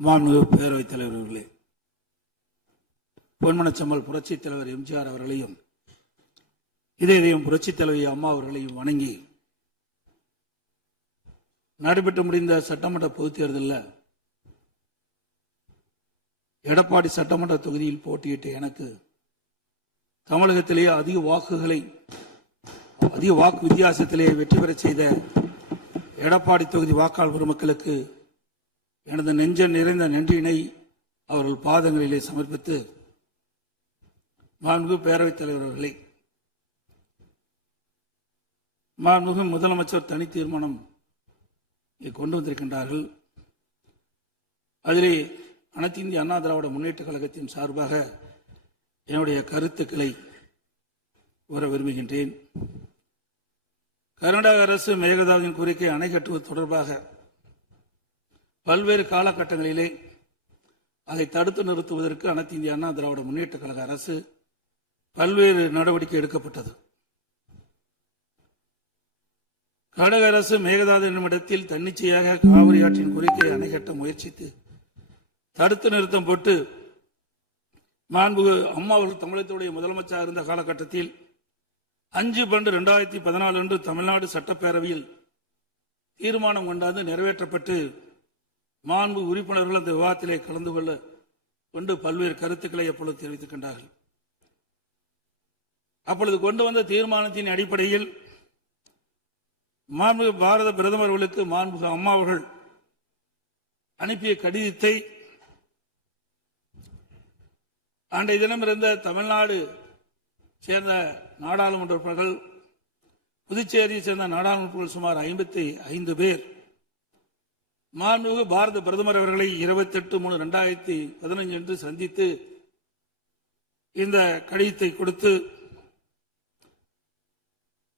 மாண்புமிகு பேரவைத் தலைவர்களே, பொன்மனச்செம்மல் புரட்சித் தலைவர் எம்ஜிஆர் அவர்களையும் இதயம் புரட்சித் தலைவி அம்மா அவர்களையும் வணங்கி நடைபெற்று முடிந்த சட்டமன்ற பொதுத் தேர்தலில் எடப்பாடி சட்டமன்ற தொகுதியில் போட்டியிட்ட எனக்கு தமிழகத்திலேயே அதிக வாக்கு வித்தியாசத்திலேயே வெற்றி பெற செய்த எடப்பாடி தொகுதி வாக்காளர் பெருமக்களுக்கு எனது நெஞ்ச நிறைந்த நன்றியினை அவர்கள் பாதங்களிலே சமர்ப்பித்து, மாண்புமிகு பேரவைத் தலைவர்களே, மாண்புமிகு முதலமைச்சர் தனி தீர்மானம் கொண்டு வந்திருக்கின்றார்கள். அதிலே அனைத்து இந்திய அண்ணா திராவிட முன்னேற்ற கழகத்தின் சார்பாக என்னுடைய கருத்துக்களை கூற விரும்புகின்றேன். கர்நாடக அரசு மேகதாதுவின் கோரிக்கை அணை கட்டுவது தொடர்பாக பல்வேறு காலகட்டங்களிலே அதை தடுத்து நிறுத்துவதற்கு அனைத்து இந்திய அண்ணா திராவிட முன்னேற்ற கழக அரசு பல்வேறு நடவடிக்கை எடுக்கப்பட்டது. கர்நாடக அரசு மேகதாது என்னும் இடத்தில் தன்னிச்சையாக காவிரி ஆற்றின் கோரிக்கையை அணை கட்ட முயற்சித்து தடுத்து நிறுத்தம் போட்டு மாண்புமிகு அம்மா அவர்கள் தமிழகத்துடைய முதலமைச்சராக இருந்த காலகட்டத்தில் 5/12/2014 அன்று தமிழ்நாடு சட்டப்பேரவையில் தீர்மானம் கொண்டாந்து நிறைவேற்றப்பட்டு மாண்பு உறுப்பினர்கள் அந்த விவாதத்திலே கலந்து கொண்டு பல்வேறு கருத்துக்களை அப்பொழுது தெரிவித்துக்கின்றார்கள். அப்பொழுது கொண்டு வந்த தீர்மானத்தின் அடிப்படையில் மாண்புமிகு பாரத பிரதமர்களுக்கு மாண்புமிகு அம்மா அவர்கள் அனுப்பிய கடிதத்தை அன்றைய தினம் இருந்த தமிழ்நாடு சேர்ந்த நாடாளுமன்ற உறுப்பினர்கள், புதுச்சேரியை சேர்ந்த நாடாளுமன்ற உறுப்பினர்கள் சுமார் 55 பேர் மாண்புமிகு பாரத பிரதமர் அவர்களை 28/3/2015 அன்று சந்தித்து இந்த கடிதத்தை கொடுத்து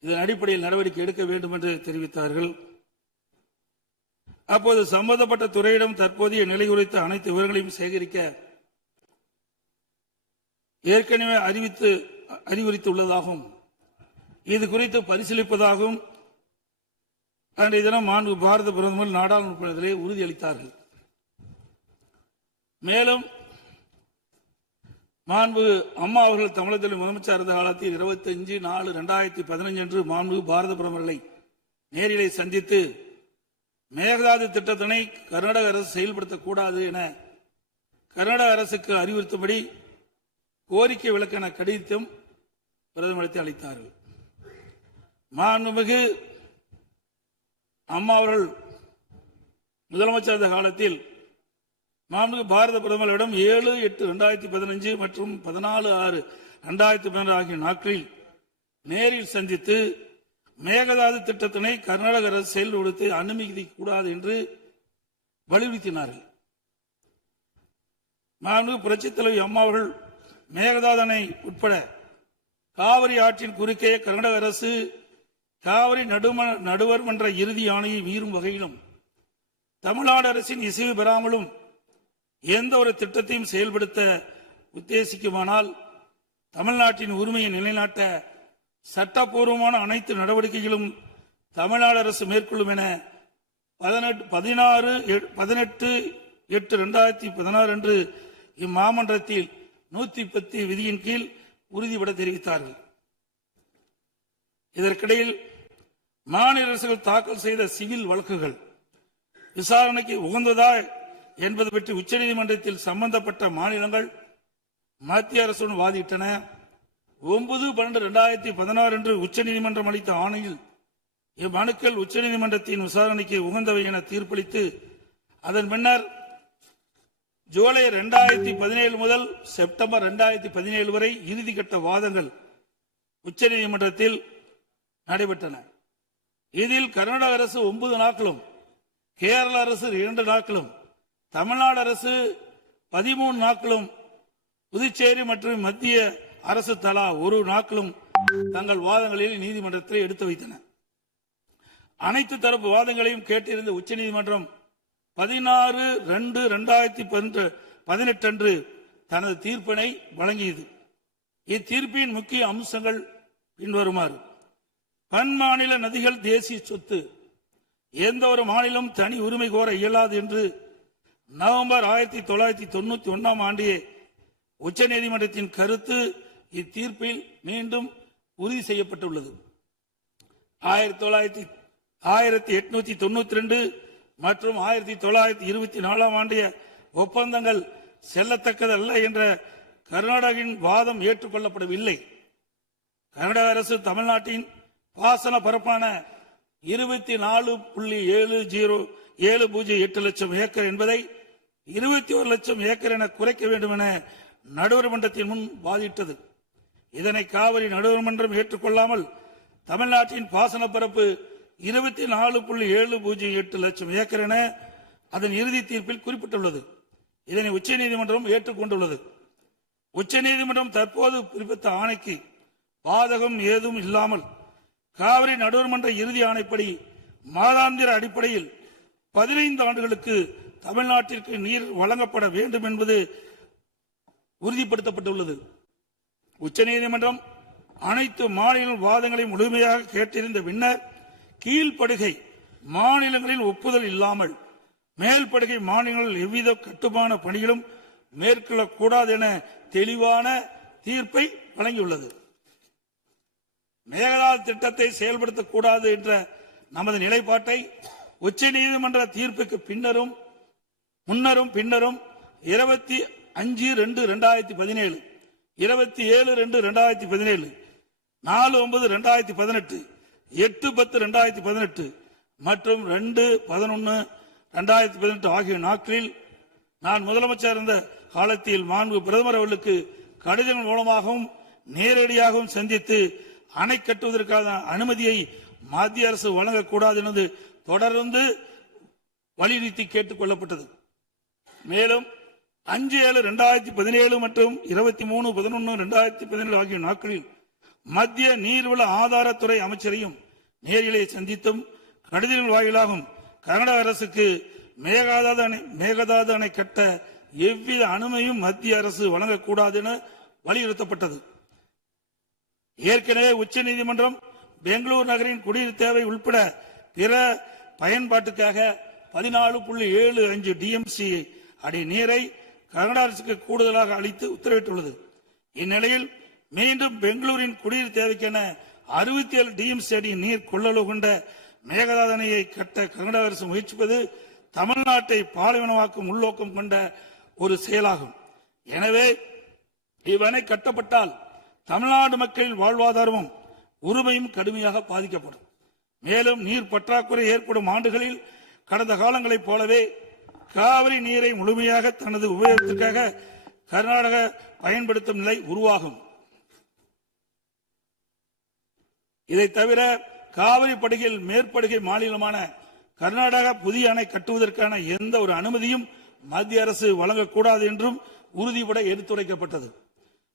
இதன் அடிப்படையில் நடவடிக்கை எடுக்க வேண்டும் என்று தெரிவித்தார்கள். அப்போது சம்பந்தப்பட்ட துறையிடம் தற்போதைய நிலை குறித்த அனைத்து விவரங்களையும் சேகரிக்க ஏற்கனவே அறிவுறுத்தியுள்ளதாகவும் இது குறித்து பரிசீலிப்பதாகவும் அன்றைய தினம் மாண்பு பாரத பிரதமர் நாடாளுமன்றத்திலே உறுதியளித்தார்கள். மேலும் மாண்பு அம்மா அவர்கள் தமிழகத்தில் முதலமைச்சர் இருந்த காலத்தில் 25/4/2015 அன்று மாண்பு பாரத பிரதமர்களை நேரிலே சந்தித்து மேகதாது திட்டத்தினை கர்நாடக அரசு செயல்படுத்தக்கூடாது என கர்நாடக அரசுக்கு அறிவுறுத்தும்படி கோரிக்கை விளக்கென கடிதம் பிரதமருக்கு அளித்தார்கள். மாண்புமிகு அம்மா அவர்கள் முதலமைச்சர் இருந்த காலத்தில் மாண்புமிகு பாரத பிரதமரிடம் 7/8/2015 மற்றும் 14/6/2012 ஆகிய நாட்களில் நேரில் சந்தித்து மேகதாது திட்டத்தினை கர்நாடக அரசு செயல்படுத்த அனுமதிக்க கூடாது என்று வலியுறுத்தினார்கள். மாண்புமிகு புரட்சித் தலைவி அம்மா அவர்கள் மேகதாது அணை உட்பட காவிரி ஆற்றின் குறுக்கே கர்நாடக அரசு காவிரி நடுவர் மன்ற இறுதி ஆணையை மீறும் வகையிலும் தமிழ்நாடு அரசின் இசைவு பெறாமலும் எந்த ஒரு திட்டத்தையும் செயல்படுத்த உத்தேசிக்குமானால் தமிழ்நாட்டின் உரிமையை நிலைநாட்ட சட்டப்பூர்வமான அனைத்து நடவடிக்கைகளும் தமிழ்நாடு அரசு மேற்கொள்ளும் என 18/8/2016 அன்று இம்மாமன்றத்தில் 110 விதியின் கீழ் உறுதிபட தெரிவித்தார்கள். இதற்கிடையில் மாநில அரசுகள் தாக்கல் செய்த சிவில் வழக்குகள் விசாரணைக்கு உகந்ததா என்பது பற்றி உச்சநீதிமன்றத்தில் சம்பந்தப்பட்ட மாநிலங்கள் மத்திய அரசுடன் வாதிட்டன. 9/12/2016 அன்று உச்சநீதிமன்றம் அளித்த ஆணையில் இம்மனுக்கள் உச்சநீதிமன்றத்தின் விசாரணைக்கு உகந்தவை என தீர்ப்பளித்து அதன் பின்னர் ஜூலை 2017 முதல் செப்டம்பர் 2017 வரை இறுதிக்கட்ட வாதங்கள் உச்சநீதிமன்றத்தில் நடைபெற்றன. இதில் கர்நாடக அரசு 9 நாட்களும், கேரள அரசு 2 நாட்களும், தமிழ்நாடு அரசு 13 நாட்களும், புதுச்சேரி மற்றும் மத்திய அரசு தலா 1 நாட்களும் தங்கள் வாதங்களில் நீதிமன்றத்தில் எடுத்து வைத்தன. அனைத்து தரப்பு வாதங்களையும் கேட்டிருந்த உச்சநீதிமன்றம் 16/2/2018 அன்று தனது தீர்ப்பினை வழங்கியது. இத்தீர்ப்பின் முக்கிய அம்சங்கள் பின்வருமாறு: பன்மாநில நதிகள் தேசிய சொத்து, எந்த ஒரு மாநிலம் தனி உரிமை கோர இயலாது என்று நவம்பர் 1991 ஆண்டிய உச்சநீதிமன்றத்தின் கருத்து இத்தீர்ப்பில் மீண்டும் உறுதி செய்யப்பட்டுள்ளது. 1892 மற்றும் 1924 ஆண்டிய ஒப்பந்தங்கள் செல்லத்தக்கதல்ல என்ற கர்நாடகின் வாதம் ஏற்றுக்கொள்ளப்படவில்லை. கர்நாடக அரசு தமிழ்நாட்டின் பாசன பரப்பான 24.708 லட்சம் ஏக்கர் என்பதை 21 லட்சம் ஏக்கர் என குறைக்க வேண்டும் என நடுவர் மன்றத்தின் முன் வாதிட்டது. இதனை காவிரி நடுவர் மன்றம் ஏற்றுக்கொள்ளாமல் தமிழ்நாட்டின் பாசன பரப்பு 24.708 லட்சம் ஏக்கர் என அதன் இறுதி தீர்ப்பில் குறிப்பிட்டுள்ளது. இதனை உச்சநீதிமன்றம் ஏற்றுக்கொண்டுள்ளது. உச்சநீதிமன்றம் தற்போது பிறப்பித்த ஆணைக்கு பாதகம் ஏதும் இல்லாமல் காவிரி நடுவர் மன்ற இறுதி ஆணைப்படி மாதாந்திர அடிப்படையில் 15 ஆண்டுகளுக்கு தமிழ்நாட்டிற்கு நீர் வழங்கப்பட வேண்டும் என்பது உறுதிப்படுத்தப்பட்டுள்ளது. உச்சநீதிமன்றம் அனைத்து மாநில வாதங்களை முழுமையாக கேட்டிருந்த பின்னர் கீழ்ப்படுகை மாநிலங்களின் ஒப்புதல் இல்லாமல் மேல்படுகை மாநிலங்களில் எவ்வித கட்டுமான பணிகளும் மேற்கொள்ளக்கூடாது என தெளிவான தீர்ப்பை வழங்கியுள்ளது. மேகதாது திட்டத்தை செயல்படுத்தக்கூடாது என்ற நமது நிலைப்பாட்டை உச்சநீதிமன்ற தீர்ப்புக்கு முன்னரும் பின்னரும் 25/2/2017, 27/2/2017, 4/9/2018, 8/10/2018 மற்றும் 2/11/2018 ஆகிய நாட்களில் நான் முதலமைச்சர் இருந்த காலத்தில் மாண்பு பிரதமர் அவர்களுக்கு கடிதம் மூலமாகவும் நேரடியாகவும் சந்தித்து அணை கட்டுவதற்கான அனுமதியை மத்திய அரசு வழங்கக்கூடாது என்று தொடர்ந்து வலியுறுத்தி கேட்டுக் கொள்ளப்பட்டது. மேலும் 5/7/2017 மற்றும் 23/11/2017 ஆகிய நாட்களில் மத்திய நீர்வள ஆதாரத்துறை அமைச்சரையும் நேரிலே சந்தித்தும் கடிதங்கள் வாயிலாகவும் கர்நாடக அரசுக்கு மேகதாது அணை கட்ட எவ்வித அனுமதியும் மத்திய அரசு வழங்கக்கூடாது என வலியுறுத்தப்பட்டது. ஏற்கனவே உச்சநீதிமன்றம் பெங்களூரு நகரின் குடிநீர் தேவை உட்பட பிற பயன்பாட்டுக்காக 14.75 டிஎம்சி அடி நீரை கர்நாடக அரசுக்கு கூடுதலாக அளித்து உத்தரவிட்டுள்ளது. இந்நிலையில் மீண்டும் பெங்களூரின் குடிநீர் தேவைக்கென 67 டிஎம்சி அடி நீர் கொள்ளளவு கொண்ட மேகதாது அணையை கட்ட கர்நாடக அரசு முயற்சிப்பது தமிழ்நாட்டை பாலைவனமாக்கும் உள்நோக்கம் கொண்ட ஒரு செயலாகும். எனவே இவ்வணை கட்டப்பட்டால் தமிழ்நாடு மக்களின் வாழ்வாதாரமும் உரிமையும் கடுமையாக பாதிக்கப்படும். மேலும் நீர் பற்றாக்குறை ஏற்படும் ஆண்டுகளில் கடந்த காலங்களைப் போலவே காவிரி நீரை முழுமையாக தனது உபயோகத்திற்காக கர்நாடக பயன்படுத்தும் நிலை உருவாகும். இதை தவிர காவிரி படுகையில் மேற்படுகை மாநிலமான கர்நாடகா புதிய அணை கட்டுவதற்கான எந்த ஒரு அனுமதியும் மத்திய அரசு வழங்கக்கூடாது என்றும் உறுதிபட எடுத்துரைக்கப்பட்டது.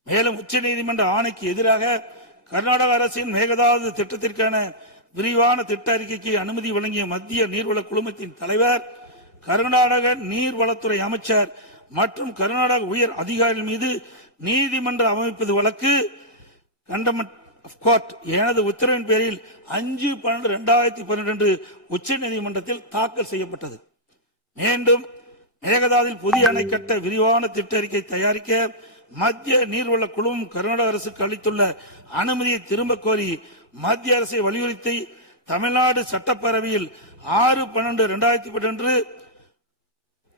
மேலும் உச்சநீதிமன்ற ஆணைக்கு எதிராக கர்நாடக அரசின் மேகதாது திட்டத்திற்கான விரிவான திட்ட அறிக்கைக்கு அனுமதி வழங்கிய மத்திய நீர்வள குழுமத்தின் தலைவர், கர்நாடக நீர்வளத்துறை அமைச்சர் மற்றும் கர்நாடக உயர் அதிகாரிகள் மீது நீதிமன்ற அமைப்பது வழக்கு கண்டெம்ட் ஆஃப் கோர்ட் எனது உத்தரவின் பேரில் 5/12/2012 உச்சநீதிமன்றத்தில் தாக்கல் செய்யப்பட்டது. மீண்டும் மேகதாதில் புதிய அணை கட்ட விரிவான திட்ட அறிக்கை தயாரிக்க மத்திய நீர்வள குழுமம் கர்நாடக அரசுக்கு அளித்துள்ள அனுமதியை திரும்ப கோரி மத்திய அரசை வலியுறுத்தி தமிழ்நாடு சட்டப்பேரவையில் 6/12/2012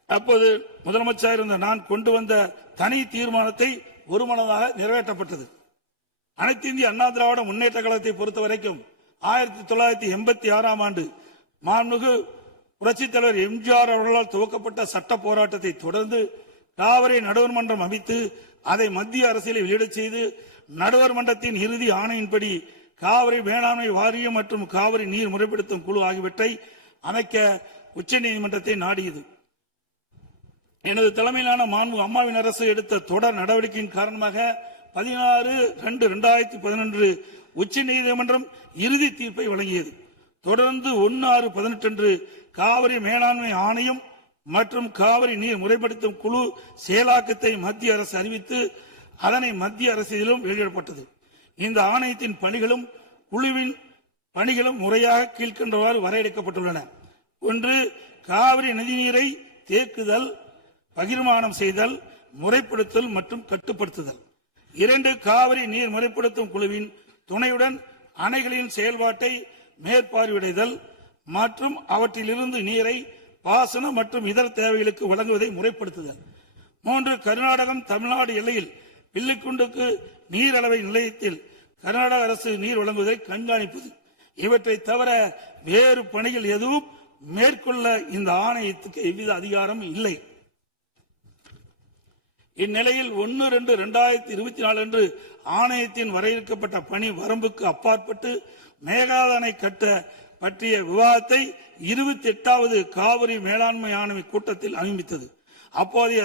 அப்போது முதலமைச்சர் இருந்த நான் கொண்டு வந்த தனி தீர்மானத்தை ஒருமனதாக நிறைவேற்றப்பட்டது. அனைத்து இந்திய அண்ணா திராவிட முன்னேற்ற கழகத்தை பொறுத்தவரைக்கும் 1986 ஆண்டு மாண்புமிகு புரட்சித் தலைவர் எம்ஜிஆர் அவர்களால் துவக்கப்பட்ட சட்ட போராட்டத்தை தொடர்ந்து காவிரி நடுவர் மன்றம் அமைத்து அதை மத்திய அரசியலை வெளியிடச் செய்து நடுவர் மன்றத்தின் இறுதி ஆணையின்படி காவிரி மேலாண்மை வாரியம் மற்றும் காவிரி நீர் முறைப்படுத்தும் குழு ஆகியவற்றை அமைக்க உச்சநீதிமன்றத்தை நாடியது. எனது தலைமையிலான மாண்பு அம்மாவின் அரசு எடுத்த தொடர் நடவடிக்கையின் காரணமாக 16/2/2011 உச்சநீதிமன்றம் இறுதி தீர்ப்பை வழங்கியது. தொடர்ந்து 1/6/18 காவிரி மேலாண்மை ஆணையம் மற்றும் காவிரி நீர் முறைப்படுத்தும் குழு செயலாக்கத்தை மத்திய அரசு அறிவித்து அதனை மத்திய அரசியலும் வெளியிடப்பட்டது. இந்த ஆணையத்தின் பணிகளும் குழுவின் பணிகளும் முறையாக கீழ்கண்டவாறு வரையறுக்கப்பட்டுள்ளன. 1. காவிரி நதிநீரை தேக்குதல் பகிர்மானம் செய்தல், முறைப்படுத்தல் மற்றும் கட்டுப்படுத்துதல். 2 காவிரி நீர் முறைப்படுத்தும் குழுவின் துணையுடன் அணைகளின் செயல்பாட்டை மேற்பார்வையிடுதல் மற்றும் அவற்றிலிருந்து நீரை பாசன மற்றும் இதர தேவைகளுக்கு வழங்குவதை முறைப்படுத்துதல். 3 கர்நாடகம் தமிழ்நாடு எல்லையில் பில்லிக்குண்டுக்கு நீர் அளவை நிலையத்தில் கர்நாடக அரசு நீர் வழங்குவதை கண்காணிப்பது. இவற்றை தவிர வேறு பணிகள் எதுவும் மேற்கொள்ள இந்த ஆணையத்துக்கு எவ்வித அதிகாரம் இல்லை. இந்நிலையில் 1/2/2024 அன்று ஆணையத்தின் வரையறுக்கப்பட்ட பணி வரம்புக்கு அப்பாற்பட்டு மேகதாது அணை கட்ட பற்றிய விவாதத்தை 28வது காவிரி மேலாண்மை ஆணைய கூட்டத்தில் அறிவித்தது. அப்போதைய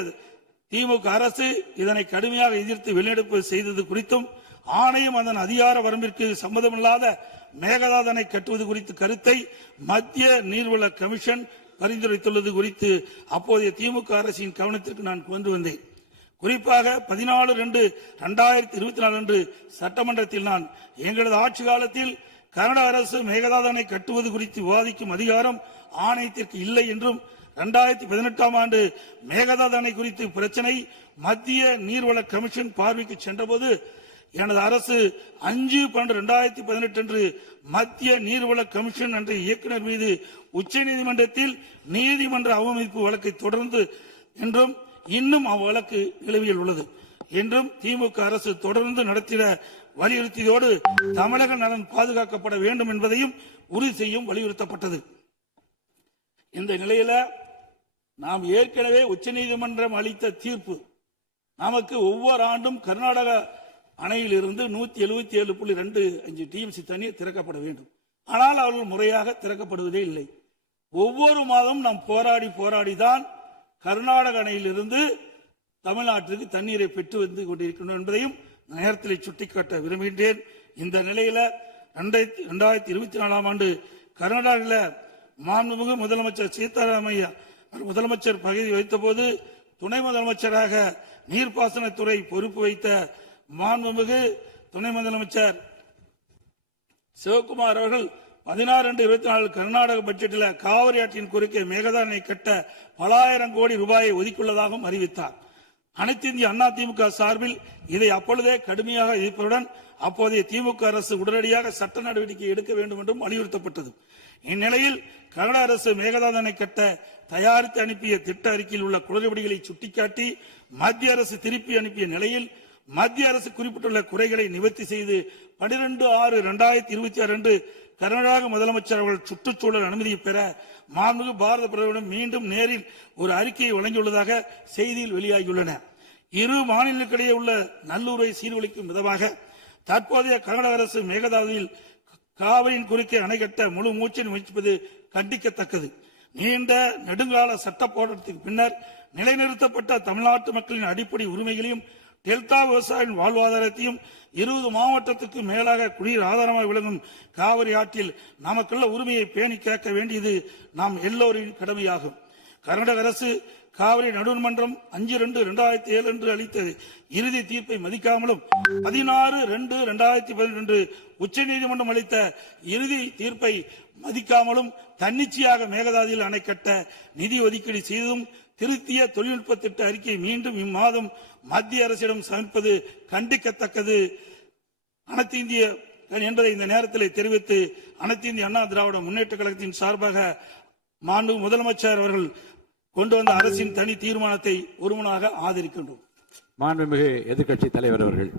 திமுக அரசு இதனை கடுமையாக எதிர்த்து வெளிநடப்பு செய்தது குறித்தும் ஆணையம் அதன் அதிகார வரம்பிற்கு சம்மதமில்லாத மேகதாது அணை கட்டுவது குறித்த கருத்தை மத்திய நீர்வள கமிஷன் பரிந்துரைத்துள்ளது குறித்து அப்போதைய திமுக அரசின் கவனத்திற்கு நான் கொண்டு வந்தேன். குறிப்பாக 14/2/2024 அன்று சட்டமன்றத்தில் நான் எங்களது ஆட்சி காலத்தில் கர்நாடக அரசு மேகதாது அணை கட்டுவது குறித்து விவாதிக்கும் அதிகாரம் ஆணையத்திற்கு இல்லை என்றும் 2018ஆம் ஆண்டு மேகதாது அணை குறித்து பிரச்சனை மத்திய நீர்வள கமிஷன் பார்வைக்கு சென்றபோது எனது அரசு 5/12/2018 அன்று மத்திய நீர்வள கமிஷன் என்ற இயக்குநர் மீது உச்சநீதிமன்றத்தில் நீதிமன்ற அவமதிப்பு வழக்கை தொடர்ந்து என்றும் இன்னும் அவ்வழக்கு நிலுவையில் உள்ளது என்றும் திமுக அரசு தொடர்ந்து நடத்திட வலியுறுத்தியதோடு தமிழக நலன் பாதுகாக்கப்பட வேண்டும் என்பதையும் உறுதி செய்யும் வலியுறுத்தப்பட்டது. இந்த நிலையில நாம் ஏற்கனவே உச்சநீதிமன்றம் அளித்த தீர்ப்பு நமக்கு ஒவ்வொரு ஆண்டும் கர்நாடக அணையிலிருந்து 177.25 டிஎம்சி தண்ணீர் திறக்கப்பட வேண்டும். ஆனால் அவர்கள் முறையாக திறக்கப்படுவதே இல்லை. ஒவ்வொரு மாதம் நாம் போராடிதான் கர்நாடக அணையிலிருந்து தமிழ்நாட்டிற்கு தண்ணீரை பெற்று வந்து கொண்டிருக்கிறோம் என்பதையும் நேரத்தில் சுட்டிக்காட்ட விரும்புகின்றேன். இந்த நிலையில 2024ஆம் ஆண்டு கர்நாடகாவில் மாண்புமிகு முதலமைச்சர் சீதாராமையா முதலமைச்சர் பதவி வைத்த போது துணை முதலமைச்சராக நீர்ப்பாசனத்துறை பொறுப்பு வைத்த மாண்புமிகு துணை முதலமைச்சர் சிவகுமார் அவர்கள் 16/2/24 கர்நாடக பட்ஜெட்டில் காவிரி ஆற்றின் குறுக்கே மேகதாது அணை கட்ட பல ஆயிரம் கோடி ரூபாயை ஒதுக்கியுள்ளதாகவும் அறிவித்தார். அனைத்து இந்திய அண்ணா திமுக சார்பில் இதை அப்பொழுதே கடுமையாக எதிர்ப்பதுடன் அப்போதைய திமுக அரசு உடனடியாக சட்ட நடவடிக்கை எடுக்க வேண்டும் என்றும் வலியுறுத்தப்பட்டது. இந்நிலையில் கர்நாடக அரசு மேகதாது அணை கட்ட தயாரித்து அனுப்பிய திட்ட அறிக்கையில் உள்ள குளறுபடிகளை சுட்டிக்காட்டி மத்திய அரசு திருப்பி அனுப்பிய நிலையில் மத்திய அரசு குறிப்பிட்டுள்ள குறைகளை நிவர்த்தி செய்து 12/6/2026 அன்று கர்நாடக முதலமைச்சர் அவர்கள் சுற்றுச்சூழல் அனுமதியை பெற மாண்புமிகு பாரத பிரதமரிடம் மீண்டும் நேரில் ஒரு அறிக்கையை வழங்கியுள்ளதாக செய்தியில் வெளியாகியுள்ளன. இரு மாநிலங்களுக்கிடையே உள்ள நல்லுறவை சீர்குலைக்கும் விதமாக தற்போதைய கர்நாடக அரசு மேகதாதுவில் காவிரியின் குறுக்கே அணை கட்ட முழு மூச்சில் முயற்சிப்பது கண்டிக்கத்தக்கது. நீண்ட நெடுங்கால சட்ட போராட்டத்திற்கு பின்னர் நிலைநிறுத்தப்பட்ட தமிழ்நாட்டு மக்களின் அடிப்படை உரிமைகளையும் டெல்டா விவசாயிகளின் வாழ்வாதாரத்தையும் 20 மாவட்டத்துக்கு மேலாக குடிநீர் ஆதாரமாக விளங்கும் காவிரி ஆற்றில் நமக்குள்ள உரிமையை பேணி காக்க வேண்டியது நாம் எல்லோரின் கடமையாகும். கர்நாடக அரசு காவிரி நடுவர்மன்றம் 5/2/2007 அன்று அளித்த இறுதி தீர்ப்பை மதிக்காமலும் 16/2/2018 அன்று உச்சநீதிமன்றம் அளித்த இறுதி தீர்ப்பை மதிக்காமலும் தன்னிச்சையாக மேகதாதுவில் அணை கட்ட நிதி ஒதுக்கீடு செய்ததும் திருத்திய தொழில்நுட்ப திட்ட அறிக்கை மீண்டும் இம்மாதம் மத்திய அரசிடம் சமர்ப்பது கண்டிக்கத்தக்கது அனைத்து இந்திய என்பதை இந்த நேரத்தில் தெரிவித்து அனைத்து இந்திய அண்ணா திராவிட முன்னேற்ற கழகத்தின் சார்பாக மாண்பு முதலமைச்சர் அவர்கள் கொண்டு வந்த அரசின் தனி தீர்மானத்தை ஒருமனாக ஆதரிக்கின்றோம். மாண்புமிகு எதிர்க்கட்சி தலைவர் அவர்கள்.